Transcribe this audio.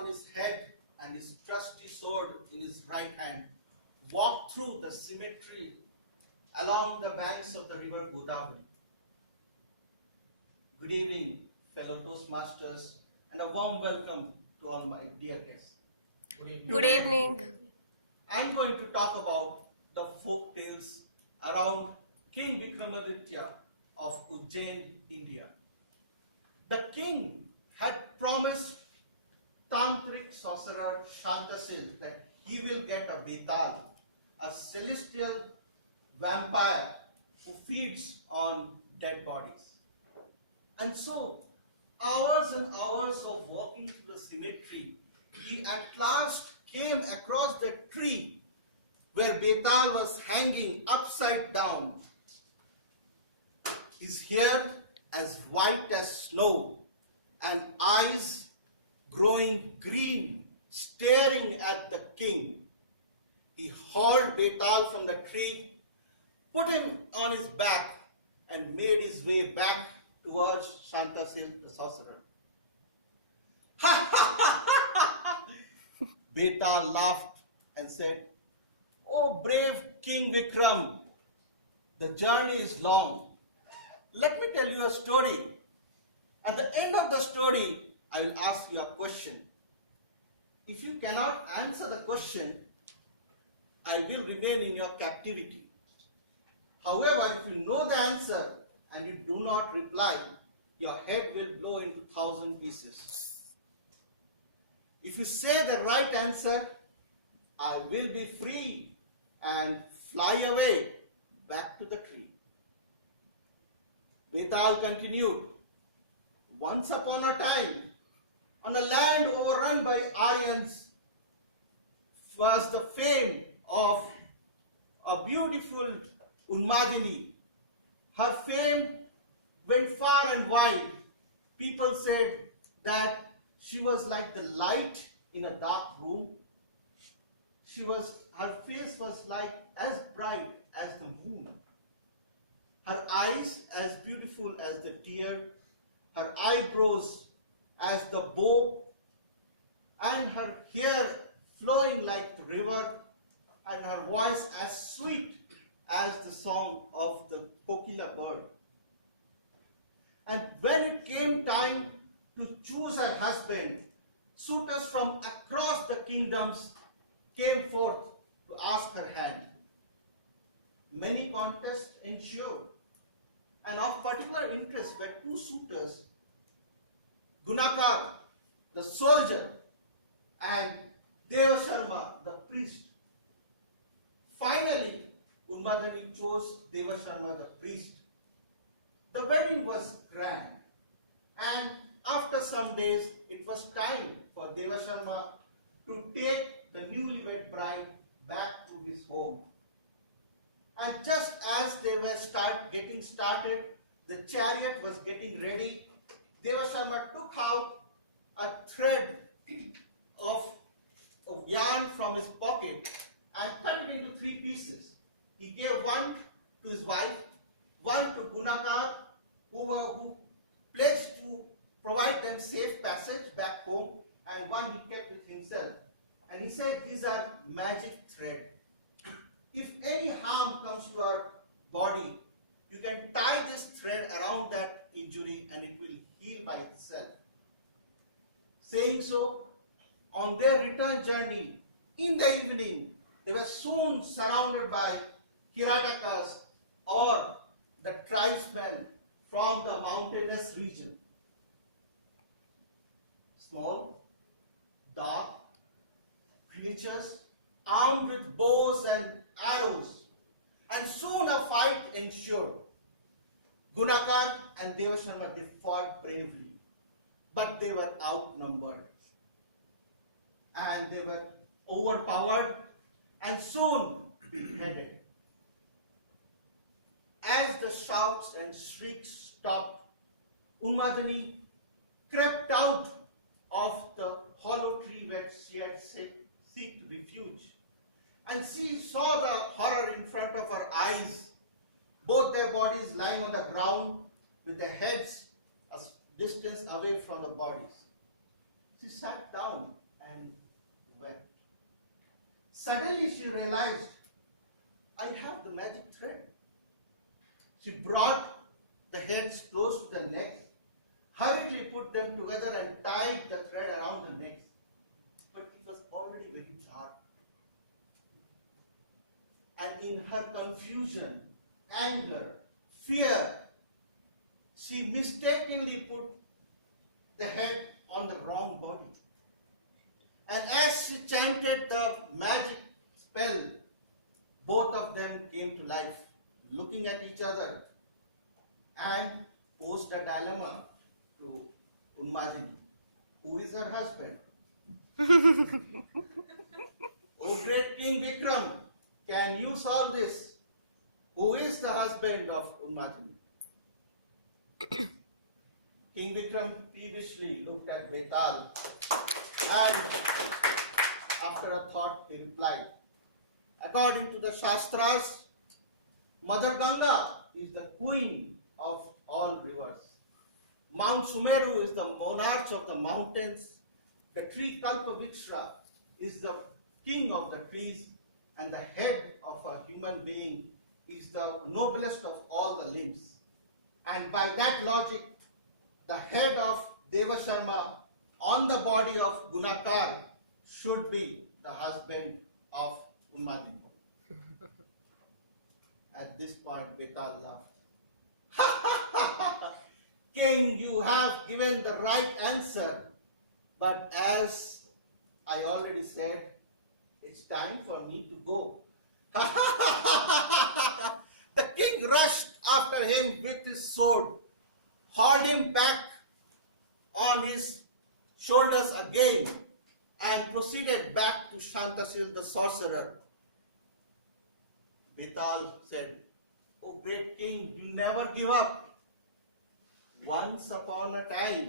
on his head and his trusty sword in his right hand, walked through the cemetery along the banks of the river Godavari. Good evening, fellow Toastmasters, and a warm welcome to all my dear guests. Good evening. Good evening. I'm going to talk about the folk tales around King Vikramaditya of Ujjain, India. The king had promised tantric sorcerer Shantasil that he will get a Betal, a celestial vampire who feeds on dead bodies. And so, hours and hours of walking through the cemetery, he at last came across the tree where Betal was hanging upside down. His hair as white as snow and eyes growing green, staring at the king. He hauled Betal from the tree, put him on his back, and made his way back towards Shantasil the sorcerer. Ha ha ha ha ha! Betal laughed and said, "Oh brave King Vikram, the journey is long. Let me tell you a story. At the end of the story, I will ask you a question. If you cannot answer the question, I will remain in your captivity. However, if you know the answer and you do not reply, your head will blow into 1,000 pieces. If you say the right answer, I will be free and fly away back to the tree." Betal continued, "Once upon a time, on a land overrun by Aryans, was the fame of a beautiful Unmadini. Her fame went far and wide. People said that she was like the light in a dark room. Her face was like as bright as the moon. Her eyes as beautiful as the deer, her eyebrows as the bow, and her hair flowing like the river, and her voice as sweet as the song of the kokila bird. And when it came time to choose her husband, suitors from across the kingdoms came forth to ask her hand. Many contests ensued, and of particular interest were two suitors, Gunakar, the soldier, and Deva Sharma, the priest. Finally, Unmadani chose Deva Sharma, the priest. The wedding was grand, and after some days, it was time for Deva Sharma to take the newlywed bride back to his home. And just as they were getting started, the chariot was getting ready. Deva Sharma took out a thread of yarn from his pocket and cut it into 3 pieces. He gave one to his wife, one to Gunakar, who pledged to provide them safe passage back home, and one he kept with himself. And he said, "These are magic thread. If any harm comes to our body, you can tie this thread around that injury and it will heal by itself." Saying so, on their return journey, in the evening, they were soon surrounded by Kiratakas, or the tribesmen from the mountainous region. Small, dark creatures armed with bows and arrows, and soon a fight ensued. Gunakar and Deva Sharma, they fought bravely, but they were outnumbered, and they were overpowered and soon beheaded. As the shouts and shrieks stopped, Unmadani crept out of the hollow tree where she had sought refuge, and she saw the horror in front of her eyes, both their bodies lying on the ground with their heads a distance away from the bodies. She sat down Suddenly she realized, I have the magic thread. She brought the heads close to the neck, hurriedly put them together and tied the thread around the necks. But it was already very dark. And in her confusion, anger, fear, she mistakenly put the head on the wrong body. And as she chanted the magic spell, both of them came to life, looking at each other, and posed a dilemma to Unmadini. Who is her husband? O great King Vikram, can you solve this? Who is the husband of Unmadini? King Vikram peevishly looked at Betal, and after a thought he replied, according to the Shastras, Mother Ganga is the queen of all rivers. Mount Sumeru is the monarch of the mountains. The tree Kalpavriksha is the king of the trees, and the head of a human being is the noblest of all the limbs. And by that logic, the head of Devasharma on the body of Gunakar should be the husband of Unmadini. At this point, Betal laughed. King, you have given the right answer, but as I already said, it's time for me to go. The king rushed after him with his sword, hauled him back on his shoulders again, and proceeded back to Shantasil the sorcerer. Betal said, O great king, you never give up. Once upon a time,